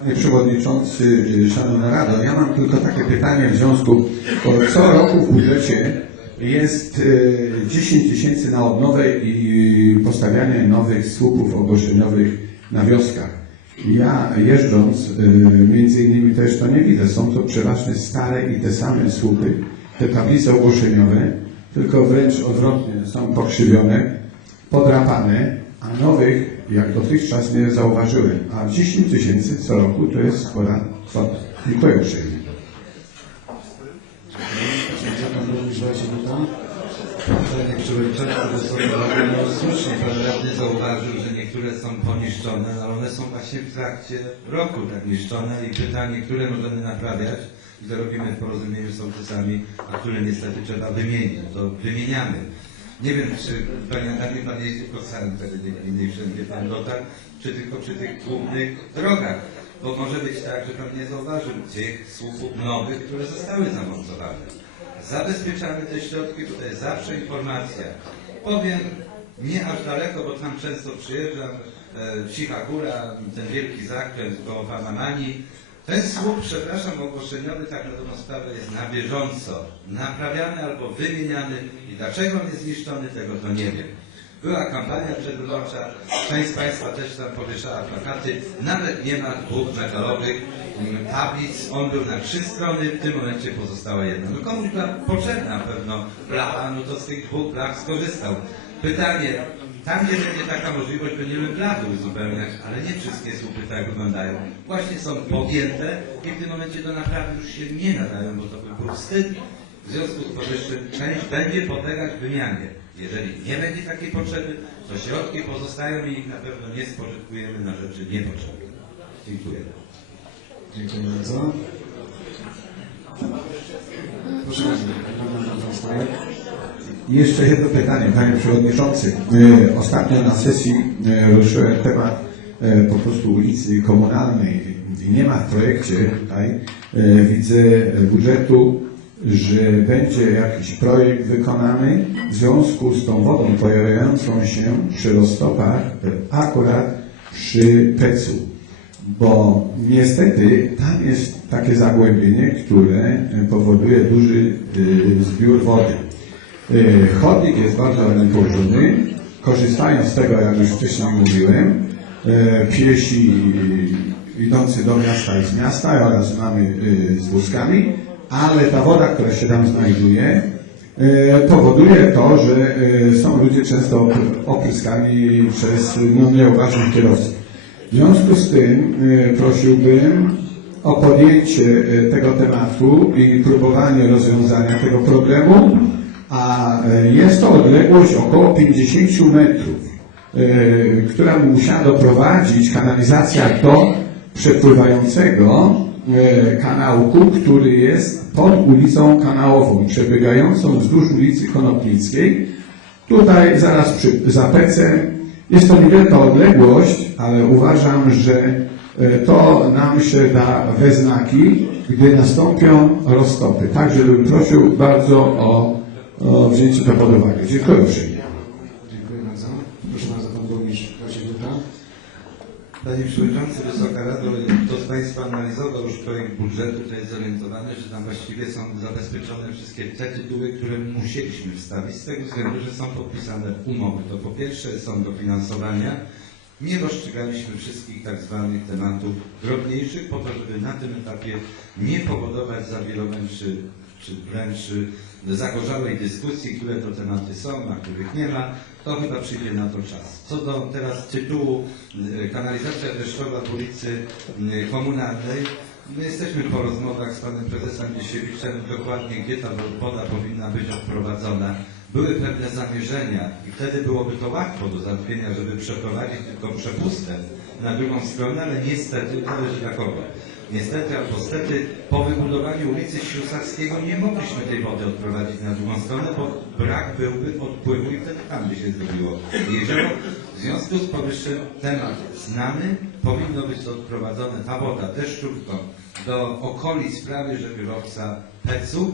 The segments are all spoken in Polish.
Panie Przewodniczący, Szanowna Rado, ja mam tylko takie pytanie w związku, co roku w budżecie jest y, 10 tysięcy na odnowę i postawianie nowych słupów ogłoszeniowych na wioskach. Ja jeżdżąc, y, między innymi też to nie widzę, są to przeważnie stare i te same słupy, te tablice ogłoszeniowe, tylko wręcz odwrotnie, są pokrzywione, podrapane, a nowych jak dotychczas nie zauważyłem. A 10 tysięcy co roku to jest spora kwota. Dziękuję uprzejmie. Panie Przewodniczący, Rado, no słusznie Pan Radny zauważył, że niektóre są poniszczone, ale one są właśnie w trakcie roku tak niszczone i pytanie, które możemy naprawiać, gdy robimy w porozumieniu z sołtysami, a które niestety trzeba wymienić, No to wymieniamy. Nie wiem, czy Adamie Pan jeździ po całym terenie wszędzie Pan dotarł, czy tylko przy tych głównych drogach. Bo może być tak, że Pan nie zauważył tych słupów nowych, które zostały zamontowane. Zabezpieczamy te środki, jest zawsze informacja. Powiem nie aż daleko, bo tam często przyjeżdżam, e, Cicha Góra, ten wielki zakręt koło Pana. Ten słup, przepraszam, ogłoszeniowy tak na dobrą sprawę jest na bieżąco naprawiany albo wymieniany i dlaczego on jest zniszczony, tego to nie wiem. Była kampania przedwyborcza, część z Państwa też tam powieszała plakaty, nawet nie ma dwóch metalowych tablic, on był na trzy strony, w tym momencie pozostała jedna. No komuś była potrzebna pewno blacha, no to z tych dwóch blach skorzystał. Pytanie, tam będzie taka możliwość, będziemy blachy uzupełniać, ale nie wszystkie słupy tak wyglądają. Właśnie są pogięte i w tym momencie do naprawy już się nie nadają, bo to by był wstyd. W związku z powyższym część będzie podlegać wymianie. Jeżeli nie będzie takiej potrzeby, to środki pozostają i ich na pewno nie spożytkujemy na rzeczy niepotrzebne. Dziękuję. Dziękuję bardzo. Proszę bardzo, pan. Jeszcze jedno pytanie, Panie Przewodniczący. E, Ostatnio na sesji e, ruszyłem temat e, po prostu ulicy komunalnej nie ma w projekcie tutaj, widzę budżetu, że będzie jakiś projekt wykonany w związku z tą wodą pojawiającą się przy roztopach akurat przy Pecu. Bo niestety tam jest takie zagłębienie, które powoduje duży zbiór wody. E, Chodnik jest bardzo położony. Korzystając z tego, jak już wcześniej mówiłem, e, piesi idący do miasta i z miasta oraz mamy e, z wózkami, ale ta woda, która się tam znajduje, powoduje to, że są ludzie często opry- opryskani przez no, nieuważnych kierowców. W związku z tym prosiłbym o podjęcie tego tematu i próbowanie rozwiązania tego problemu, a e, jest to odległość około 50 metrów, e, która musiała doprowadzić kanalizacja do przepływającego e, kanałku, który jest pod ulicą kanałową, przebiegającą wzdłuż ulicy Konopnickiej. Tutaj zaraz przy Zapece jest to niewielka odległość, ale uważam, że to nam się da we znaki, gdy nastąpią roztopy. Także bym prosił bardzo o, o wzięcie to pod uwagę. Dziękuję uprzejmie. Dziękuję bardzo. Proszę bardzo, pan burmistrz Wojciech Buta. Panie Przewodniczący, Wysoka Rado, kto z Państwa analizował już projekt budżetu, to jest zorientowany, że tam właściwie są zabezpieczone wszystkie te tytuły, które musieliśmy wstawić z tego względu, że są podpisane umowy. To po pierwsze są dofinansowania. Nie rozstrzygaliśmy wszystkich tak zwanych tematów drobniejszych po to, żeby na tym etapie nie powodować zawirowań czy, czy wręcz zagorzałej dyskusji, które to tematy są, a których nie ma. To chyba przyjdzie na to czas. Co do teraz tytułu e, kanalizacja deszczowa w ulicy e, Komunalnej, my jesteśmy po rozmowach z panem prezesem Dzisiewiczem dokładnie, gdzie ta woda powinna być odprowadzona. Były pewne zamierzenia i wtedy byłoby to łatwo do załatwienia, żeby przeprowadzić tylko przepustę na drugą stronę, ale niestety zależy dla kogo. Niestety albo stety po wybudowaniu ulicy Ślusarskiego nie mogliśmy tej wody odprowadzić na drugą stronę, bo brak byłby odpływu i wtedy tam by się zrobiło jezioro. W związku z powyższym temat znany, powinno być odprowadzone ta woda deszczówką do okolic prawie że biurowca PEC-u.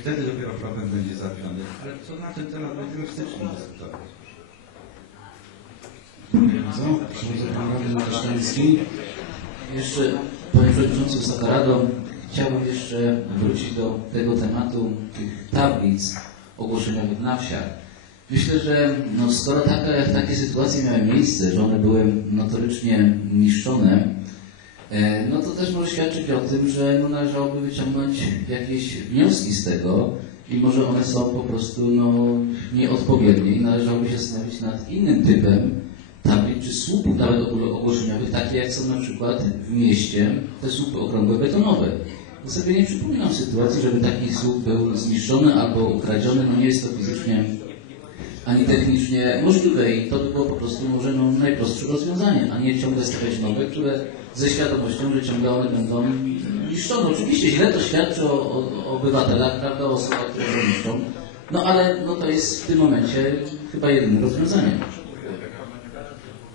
Wtedy dopiero problem będzie załatwiony. Ale co na ten temat będziemy w styczniu dyskutować. Bardzo. Bardzo, pan radny Mateusz Kamiński. Jeszcze, Panie Przewodniczący Wysoka Rado, chciałbym jeszcze wrócić do tego tematu tych tablic ogłoszeniowych na wsiach. Myślę, że no, skoro takie, takie sytuacje miały miejsce, że one były notorycznie niszczone, e, no to też może świadczyć o tym, że no, należałoby wyciągnąć jakieś wnioski z tego i może one są po prostu no, nieodpowiednie i należałoby się zastanowić nad innym typem tablic czy słupów nawet ogło- ogłoszeniowych, takie jak są na przykład w mieście te słupy okrągłe betonowe. Ja sobie nie przypominam sytuacji, żeby taki słup był zniszczony albo ukradziony, no nie jest to fizycznie ani technicznie możliwe i to by było po prostu może no, najprostsze rozwiązanie, a nie ciągle stawiać nowe, które ze świadomością, że ciągle one będą niszczone. Oczywiście źle to świadczy o, o, o obywatelach, prawda, o osobach, które niszczą, no ale no, to jest w tym momencie chyba jedyne rozwiązanie.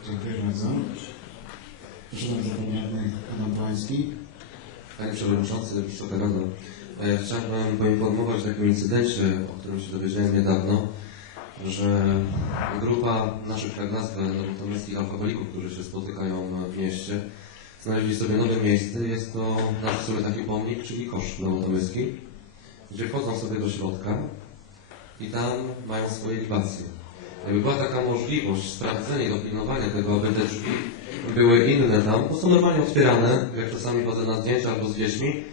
Dziękuję bardzo. Panie Przewodniczący, Wysoka Rado, chciałbym poinformować o takim incydencie, o którym się dowiedziałem niedawno, że grupa naszych tak nazwę nowotomyskich alkoholików, którzy się spotykają w mieście, znaleźli sobie nowe miejsce. Jest to, nazwę sobie taki pomnik, czyli kosz nowotomyski, gdzie wchodzą sobie do środka i tam mają swoje libacje. Jakby była taka możliwość sprawdzenia i dopilnowania tego, aby te drzwi były inne tam, bo są normalnie otwierane, jak czasami chodzę na zdjęcia albo z dziećmi,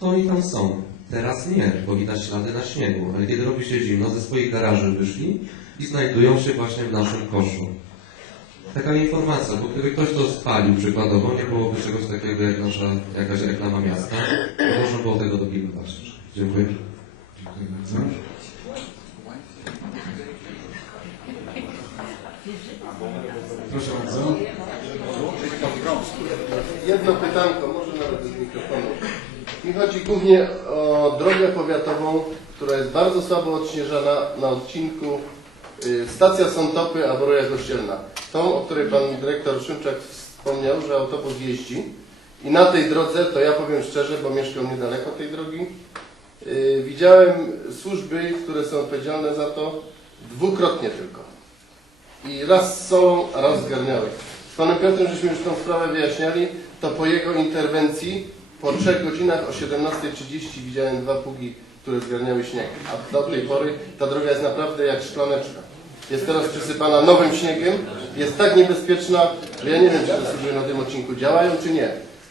to oni tam są. Teraz nie, bo widać ślady na śniegu, ale kiedy robi się zimno, ze swoich garaży wyszli i znajdują się właśnie w naszym koszu. Taka informacja, bo gdyby ktoś to spalił przykładowo, nie byłoby czegoś takiego jak nasza jakaś reklama miasta, to można było tego dopilnować. Dziękuję. Dziękuję bardzo. Proszę bardzo. Jedno pytanko, może nawet z mikrofonu. Mi chodzi głównie o drogę powiatową, która jest bardzo słabo odśnieżana na odcinku y, stacja Sątopy, Aboroja Kościelna. Tą, o której pan dyrektor Szymczak wspomniał, że autobus jeździ. I na tej drodze, to ja powiem szczerze, bo mieszkam niedaleko tej drogi, y, widziałem służby, które są odpowiedzialne za to dwukrotnie tylko. I raz z solą, a raz z garniałek. Panem Piotrem żeśmy już tą sprawę wyjaśniali, to po jego interwencji po trzech godzinach o 17.30 widziałem dwa pługi, które zgarniały śnieg. A do tej pory ta droga jest naprawdę jak szklaneczka. Jest teraz przysypana nowym śniegiem, jest tak niebezpieczna, że ja nie wiem, czy te służby na tym odcinku działają, czy nie.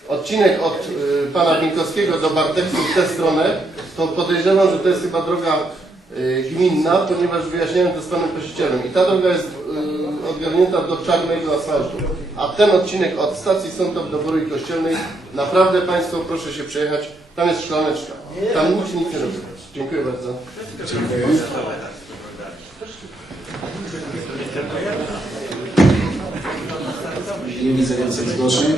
Odcinek od y, pana Binkowskiego do Barteksu w tę stronę, to podejrzewam, że to jest chyba droga y, gminna, ponieważ wyjaśniałem to z panem właścicielem. I ta droga jest y, odgarnięta do czarnego asfaltu. A ten odcinek od stacji Sątop do Bory Kościelnej, naprawdę Państwo proszę się przejechać, tam jest szklaneczka. Tam nic nic nie robi. Dziękuję bardzo. Dziękuję. Nie widzę więcej zgłoszeń.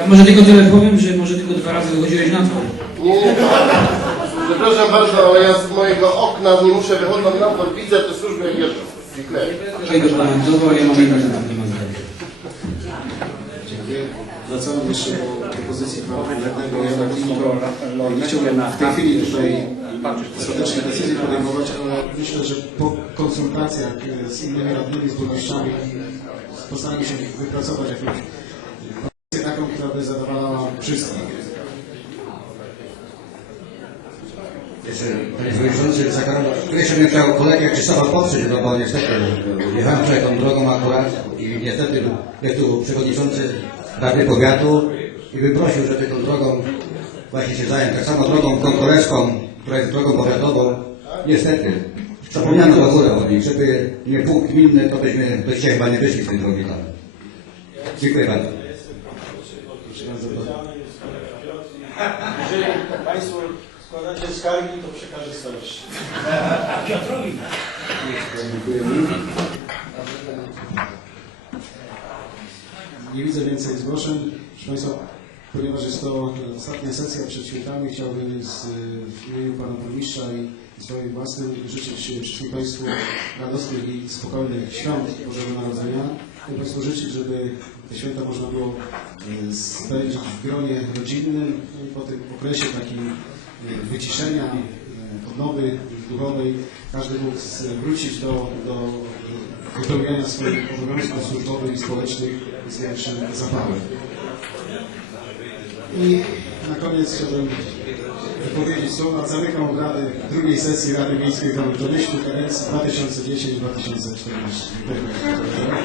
Ja może tylko tyle powiem, że może tylko dwa razy wychodziłeś na dwór. Nie, nie. Przepraszam bardzo, ale ja z mojego okna nie muszę wychodzić na dwór, widzę te służby jak jeżdżą. Dziękuję. Tego parlamentowo, ja mam jedno. Dziękuję. Wracamy jeszcze do propozycji pana radnego Jana Kliniko. Nie chciałbym w tej chwili tutaj ostateczne decyzje podejmować, ale myślę, że po konsultacjach z innymi radnymi, z burmistrzami postaramy się wypracować jakąś propozycję taką, która by zadowalała wszystkich. Jeszcze, Panie Przewodniczący, za karą, jeszcze bym chciał kolegę Krzysztofa poprzeć, no bo niestety jechałem wczoraj tą drogą akurat i niestety jest tu Przewodniczący Rady Powiatu i bym prosił, żeby tą drogą właśnie się zająć, tak samo drogą konkurencką, która jest drogą powiatową, niestety zapomniano w ogóle o nich, żeby nie punkt gminny, to byśmy do dzisiaj chyba nie wyszli z tej drogi tam. Dziękuję bardzo. Jeżeli Państwo składacie skargi, to przekażę starości. Dziękujemy. Nie widzę więcej zgłoszeń. Proszę Państwa, ponieważ jest to ostatnia sesja przed świętami, chciałbym z, w imieniu Pana Burmistrza i swoim własnym życzyć wszystkim Państwu radosnych i spokojnych świąt Bożego Narodzenia. Chcę Państwu życzyć, żeby te święta można było e, spędzić w gronie rodzinnym no i po tym okresie takim wyciszenia, e, odnowy duchowej każdy mógł wrócić do, do wypełniania swoich obowiązków służbowych i społecznych z większym zapałem. I na koniec chciałbym wypowiedzieć słowa. Zamykam obrady drugiej sesji Rady Miejskiej Domu Tomyślu kadencji 2010-2014. Dziękuję.